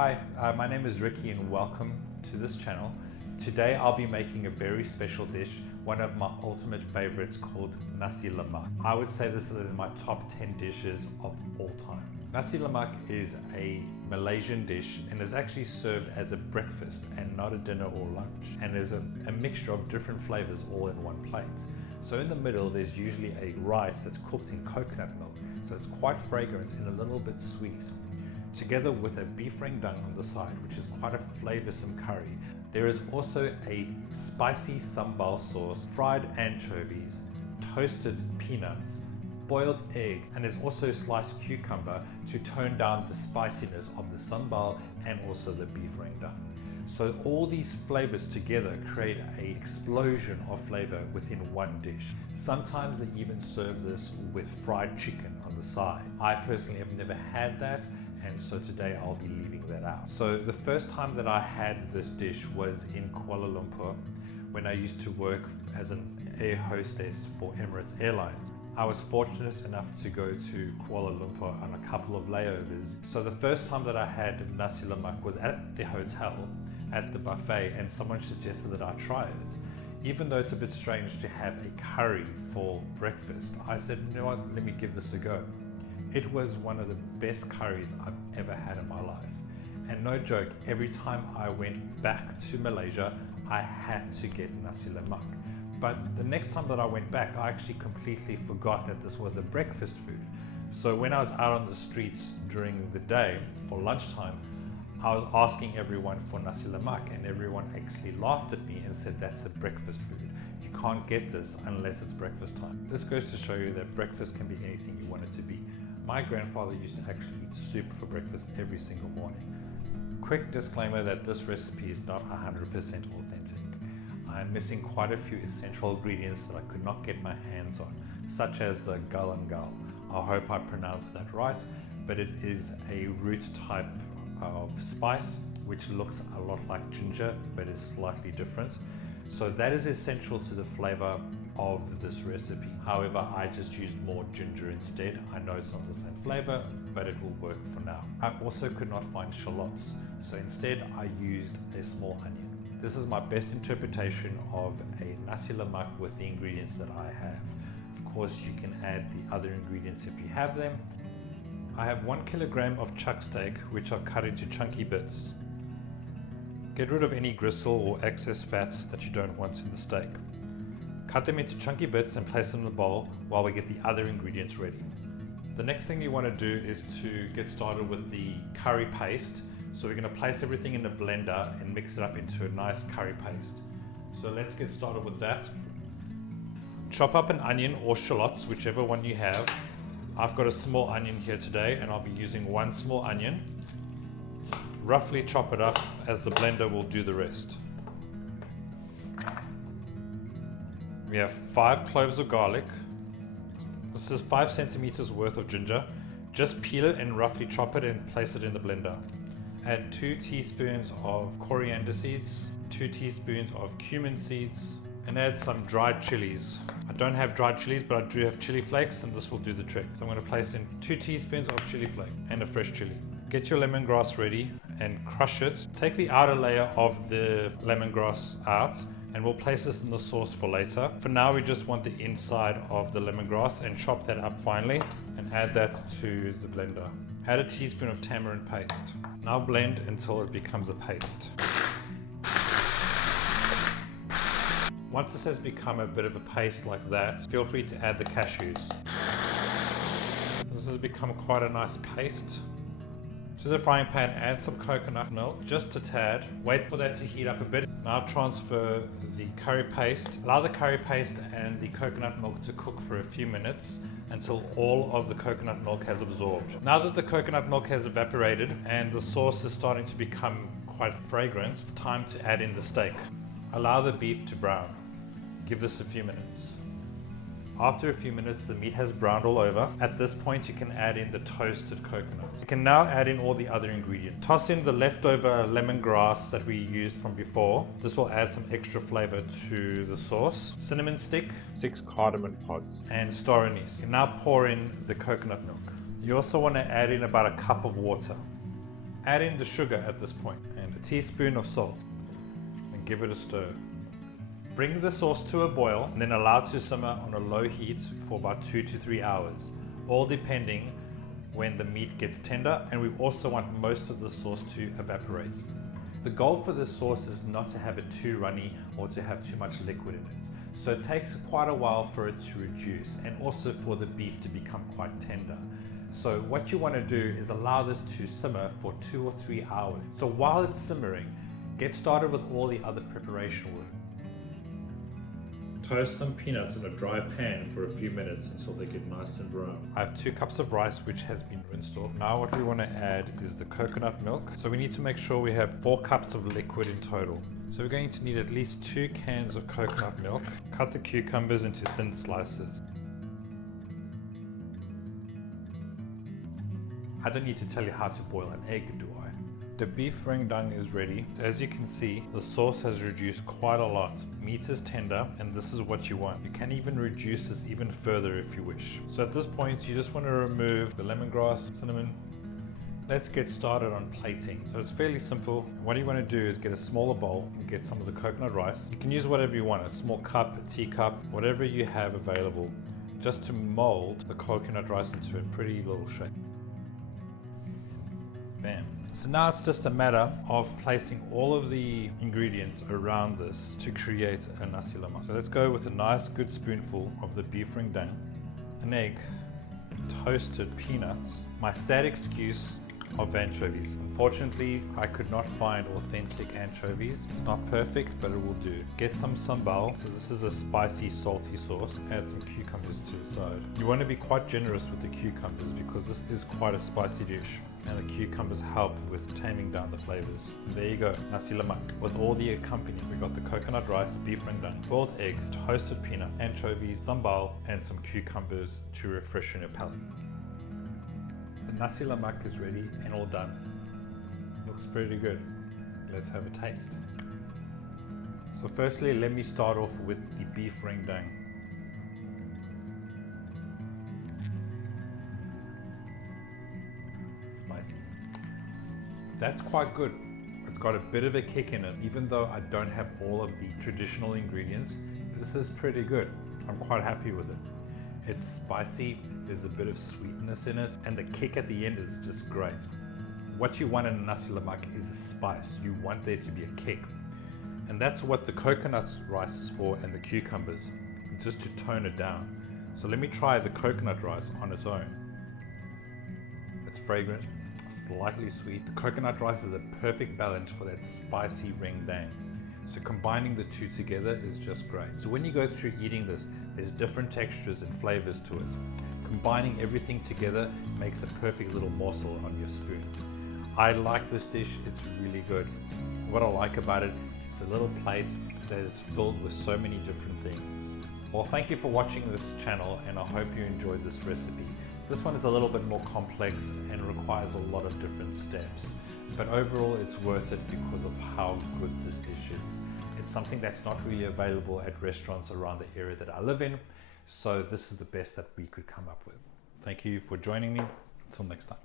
Hi, my name is Ricky and welcome to this channel. Today I'll be making a very special dish, one of my ultimate favorites called nasi lemak. I would say this is in my top 10 dishes of all time. Nasi lemak is a Malaysian dish and is actually served as a breakfast and not a dinner or lunch, and is a mixture of different flavors all in one plate. So in the middle there's usually a rice that's cooked in coconut milk, so it's quite fragrant and a little bit sweet, together with a beef rendang on the side, which is quite a flavoursome curry. There is also a spicy sambal sauce, fried anchovies, toasted peanuts, boiled egg, and there's also sliced cucumber to tone down the spiciness of the sambal and also the beef rendang. So all these flavors together create an explosion of flavor within one dish. Sometimes they even serve this with fried chicken on the side. I personally have never had that, and so today I'll be leaving that out. So the first time that I had this dish was in Kuala Lumpur when I used to work as an air hostess for Emirates Airlines. I was fortunate enough to go to Kuala Lumpur on a couple of layovers. So the first time that I had nasi lemak was at the hotel at the buffet, and someone suggested that I try it. Even though it's a bit strange to have a curry for breakfast, I said, you know what, let me give this a go. It was one of the best curries I've ever had in my life. And no joke, every time I went back to Malaysia, I had to get nasi lemak. But the next time that I went back, I actually completely forgot that this was a breakfast food. So when I was out on the streets during the day for lunchtime, I was asking everyone for nasi lemak, and everyone actually laughed at me and said that's a breakfast food. You can't get this unless it's breakfast time. This goes to show you that breakfast can be anything you want it to be. My grandfather used to actually eat soup for breakfast every single morning. Quick disclaimer that this recipe is not 100% authentic. I'm missing quite a few essential ingredients that I could not get my hands on, such as the galangal. I hope I pronounced that right, but it is a root type of spice which looks a lot like ginger but is slightly different. So that is essential to the flavor of this recipe. However, I just used more ginger instead. I know it's not the same flavor, but it will work for now. I also could not find shallots, so instead I used a small onion. This is my best interpretation of a nasi lemak with the ingredients that I have. Of course, you can add the other ingredients if you have them. I have 1 kilogram of chuck steak, which I've cut into chunky bits. Get rid of any gristle or excess fat that you don't want in the steak. Cut them into chunky bits and place them in the bowl while we get the other ingredients ready. The next thing you want to do is to get started with the curry paste. So we're going to place everything in the blender and mix it up into a nice curry paste. So let's get started with that. Chop up an onion or shallots, whichever one you have. I've got a small onion here today and I'll be using 1 small onion. Roughly chop it up as the blender will do the rest. We have 5 cloves of garlic. This is 5 centimeters worth of ginger. Just peel it and roughly chop it and place it in the blender. Add 2 teaspoons of coriander seeds, 2 teaspoons of cumin seeds, and add some dried chilies. I don't have dried chilies, but I do have chili flakes, and this will do the trick. So I'm going to place in 2 teaspoons of chili flake and a fresh chili. Get your lemongrass ready and crush it. Take the outer layer of the lemongrass out, and we'll place this in the sauce for later. For now, we just want the inside of the lemongrass, and chop that up finely and add that to the blender. Add a teaspoon of tamarind paste. Now blend until it becomes a paste. Once this has become a bit of a paste like that, feel free to add the cashews. This has become quite a nice paste. To the frying pan, add some coconut milk, just a tad. Wait for that to heat up a bit. Now transfer the curry paste. Allow the curry paste and the coconut milk to cook for a few minutes until all of the coconut milk has absorbed. Now that the coconut milk has evaporated and the sauce is starting to become quite fragrant, it's time to add in the steak. Allow the beef to brown. Give this a few minutes. After a few minutes, the meat has browned all over. At this point, you can add in the toasted coconut. You can now add in all the other ingredients. Toss in the leftover lemongrass that we used from before. This will add some extra flavor to the sauce. Cinnamon stick, 6 cardamom pods, and star anise. And now pour in the coconut milk. You also want to add in about a cup of water. Add in the sugar at this point and a teaspoon of salt and give it a stir. Bring the sauce to a boil and then allow it to simmer on a low heat for about 2 to 3 hours, all depending when the meat gets tender, and we also want most of the sauce to evaporate. The goal for this sauce is not to have it too runny or to have too much liquid in it. So it takes quite a while for it to reduce and also for the beef to become quite tender. So what you want to do is allow this to simmer for 2 or 3 hours. So while it's simmering, get started with all the other preparation work. Toast some peanuts in a dry pan for a few minutes until they get nice and brown. I have 2 cups of rice which has been rinsed off. Now what we want to add is the coconut milk. So we need to make sure we have 4 cups of liquid in total. So we're going to need at least 2 cans of coconut milk. Cut the cucumbers into thin slices. I don't need to tell you how to boil an egg, do I? The beef rendang is ready. As you can see, the sauce has reduced quite a lot. Meat is tender, and this is what you want. You can even reduce this even further if you wish. So at this point, you just want to remove the lemongrass, cinnamon. Let's get started on plating. So it's fairly simple. What you want to do is get a smaller bowl and get some of the coconut rice. You can use whatever you want, a small cup, a teacup, whatever you have available, just to mold the coconut rice into a pretty little shape. Bam. So now it's just a matter of placing all of the ingredients around this to create a nasi lemak. So let's go with a nice good spoonful of the beef rendang, an egg, toasted peanuts, my sad excuse of anchovies. Unfortunately, I could not find authentic anchovies. It's not perfect, but it will do. Get some sambal. So this is a spicy, salty sauce. Add some cucumbers to the side. You want to be quite generous with the cucumbers because this is quite a spicy dish. And the cucumbers help with taming down the flavors. And there you go, nasi lemak. With all the accompaniment, we got the coconut rice, beef rendang, boiled eggs, toasted peanut, anchovies, sambal, and some cucumbers to refreshen your palate. The nasi lemak is ready and all done. Looks pretty good. Let's have a taste. So firstly, let me start off with the beef rendang. Spicy. That's quite good. It's got a bit of a kick in it, even though I don't have all of the traditional ingredients. This is pretty good. I'm quite happy with it. It's spicy, there's a bit of sweetness in it, and the kick at the end is just great. What you want in a nasi lemak is a spice. You want there to be a kick. And that's what the coconut rice is for, and the cucumbers, just to tone it down. So let me try the coconut rice on its own. It's fragrant, slightly sweet. The coconut rice is a perfect balance for that spicy rendang. So combining the two together is just great. So when you go through eating this, there's different textures and flavors to it. Combining everything together makes a perfect little morsel on your spoon. I like this dish, it's really good. What I like about it, it's a little plate that is filled with so many different things. Well, thank you for watching this channel, and I hope you enjoyed this recipe. This one is a little bit more complex and requires a lot of different steps. But overall, it's worth it because of how good this dish is. It's something that's not really available at restaurants around the area that I live in. So this is the best that we could come up with. Thank you for joining me. Until next time.